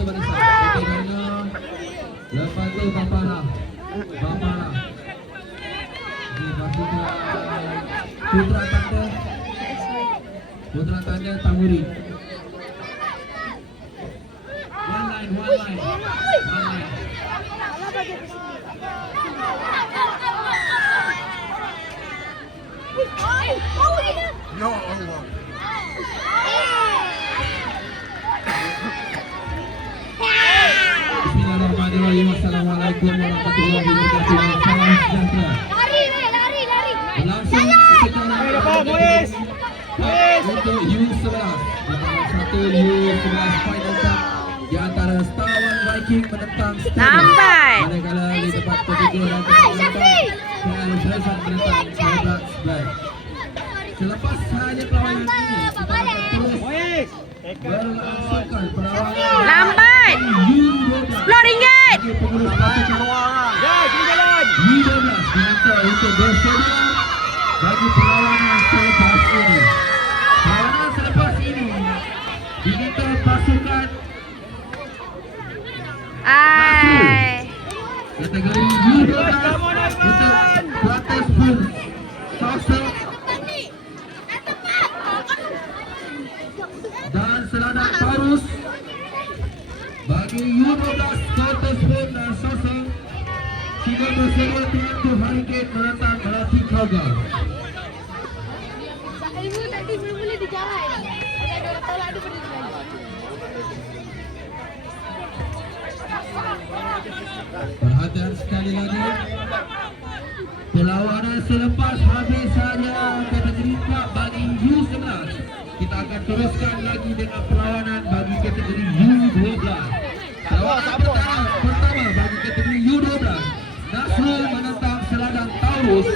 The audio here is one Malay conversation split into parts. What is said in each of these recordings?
satu barisan. Okey, Dina. Lepas tu Bapara. Okey, masukkan Putra Tanda Tamuri. One line. Ya Allah. Bismillahirrahmanirrahim. Assalamualaikum warahmatullahi wabarakatuh. Salam sejahtera. Lari. Langsung untuk U11. Satu U11 final cup di antara Star One Viking menentang Nampai. Manakala di tempat ketiga dan keempat KL Zazan menentang Black Black. Selepas hanya perlawanan ini, kita akan terus berlangsungkan perlawanan Lambat. U12 RM10. bagi pengurus pasukan U12 diminta untuk bersedia bagi perlawanan selepas ini. Perlawanan selepas ini diminta pasukan kategori U12 untuk Kuartus Pun Sosok dan Seladang Parus. Bagi U12 Kuartus Pun dan Sosok kita bersedia untuk Hurricane menentang Melati Kaugar. Ilmu tadi boleh dijalan. Ada orang tahu ada benda lain. Perhatian sekali lagi. Perlawanan selepas habis saja kategori club bagi U11. Kita akan teruskan lagi dengan perlawanan bagi kategori U12. Perlawanan pertama bagi kategori U12. Nasrul menentang Seladang Taurus.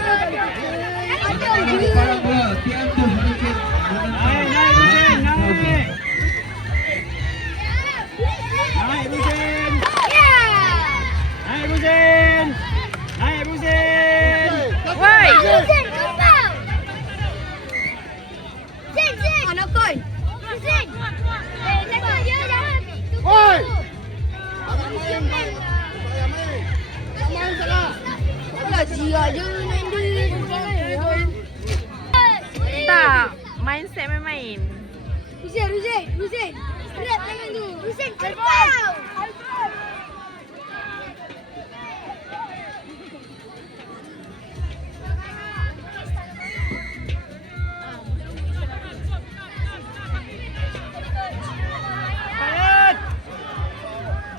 Para bola TM2 Hurricane Naik Buzen. Woi. Zen. Anak koi. Zen. Tengok dia jangan. Oi. Jangan salah. Ada dia je nanti. Tak. Mindset main-main. Hussein. Berat tangan tu. Hussein cepat.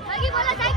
Lagi bola saya.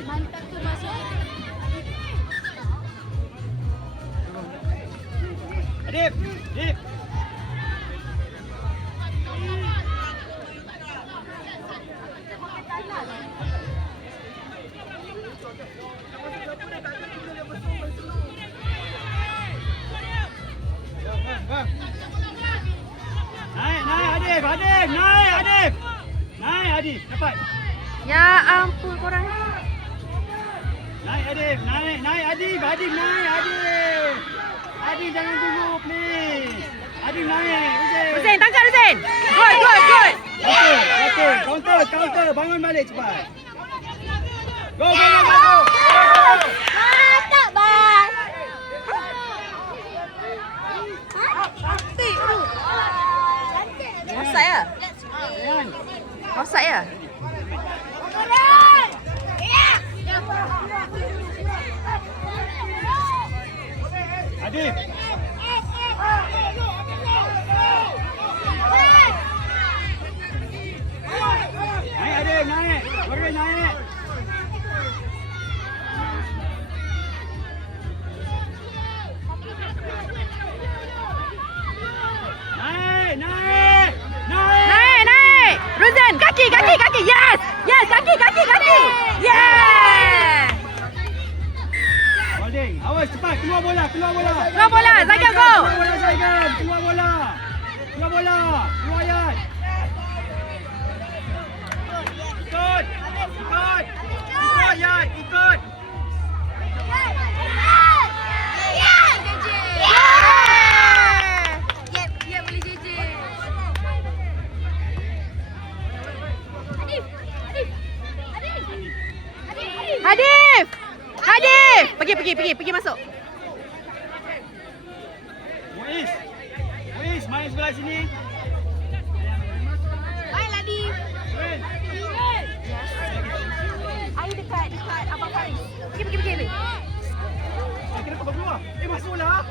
Mantap tu masuk. Adib. Naik Adib, dapat. Ya ampun korang. Naik Adib, naik Adib. Adib jangan tunggu please. Adib naik. Hussein, tangkap Hussein. Good. Counter, bangun balik cepat. Go. Mantap bang. Offside ya? Offside ya? Adib. Naik Adib, naik. Boleh naik. bola, keluar bola. Keluar bola, Zakia go. Keluar bola, Zaigan. Keluar bola. Keluar bola. Keluar Yat. Ikut. Ikut. Ikut Yat, ikut. Ya boleh JJ. Hadif. Hadif. Pergi masuk. Muiz. Muiz, main sebelah sini. Baik Ladi. Muiz. Air dekat Abang Faris. Pergi. Kenapa kau keluar? Masuklah.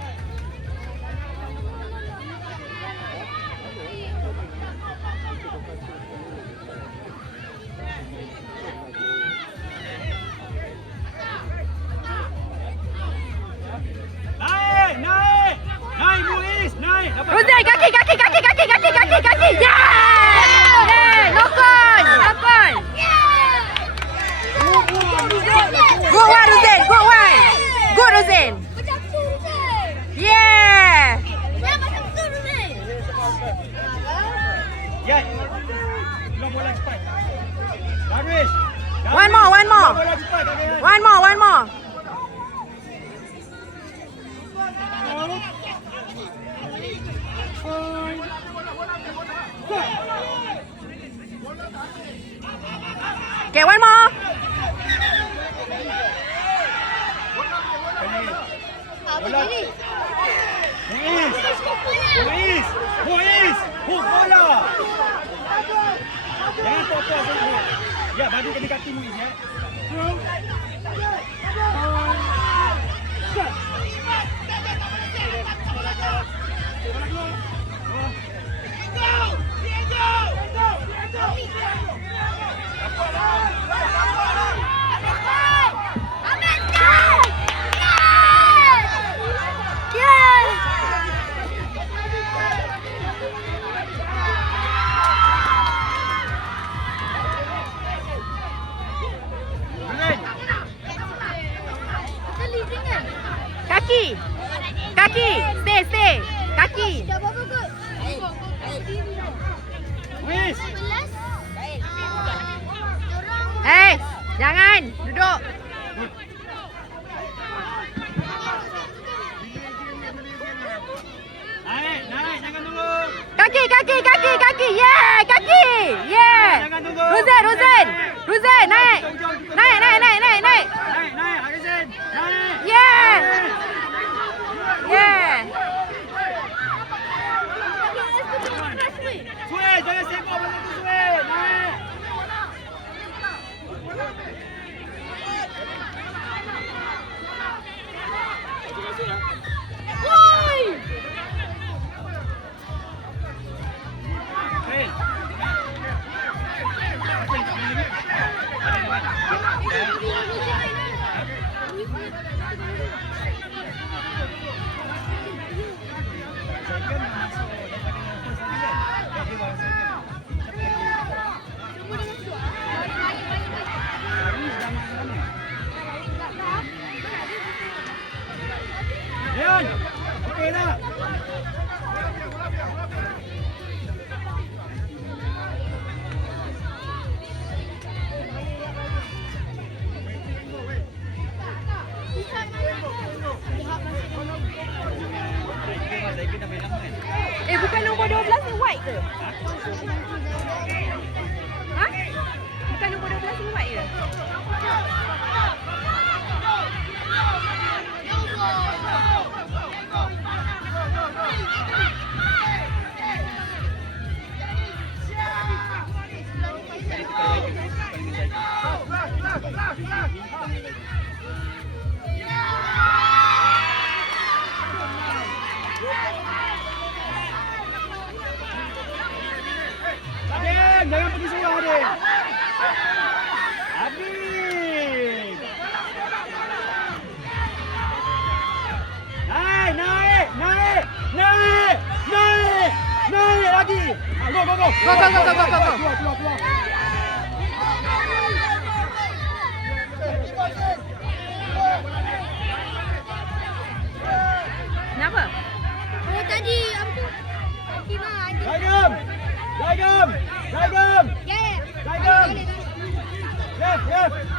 Naik, naik. Naik Muiz, naik. Dapat. Ruzan, kaki. Yeah! Nokon. Good one, Ruzan. Good, Ruzan. Macam tu Ruzan. Yeah! Ya macam tu Ruzan. Yat. Keluar bola cepat. Darwish. One more. Keluar bola cepat, Darwish. One more. Okay, one more. Bola. Muiz. Hook bola. Jangan tok-tok sangat. Ya, bagi kena kaki Muiz ya. Kaki. Stay. Kaki. Dah berapa kot? Muiz. 11. Hey, jangan duduk. Naik, jangan tunggu. Kaki. Yeah, kaki. Yeah. Jangan tunggu. Ruzan, naik. Naik. Naik, Harizan. Naik. Yeah. Suai, jangan sibuk macam tu Suai. Naik. Hey. Leon, okey dah. Bukan nombor 12 ni white ke? Ha? Bukan nombor 12 ni white ke? Adin, jangan pergi seorang Adin. Adin. Naik lagi. Go. Keluar. Ya.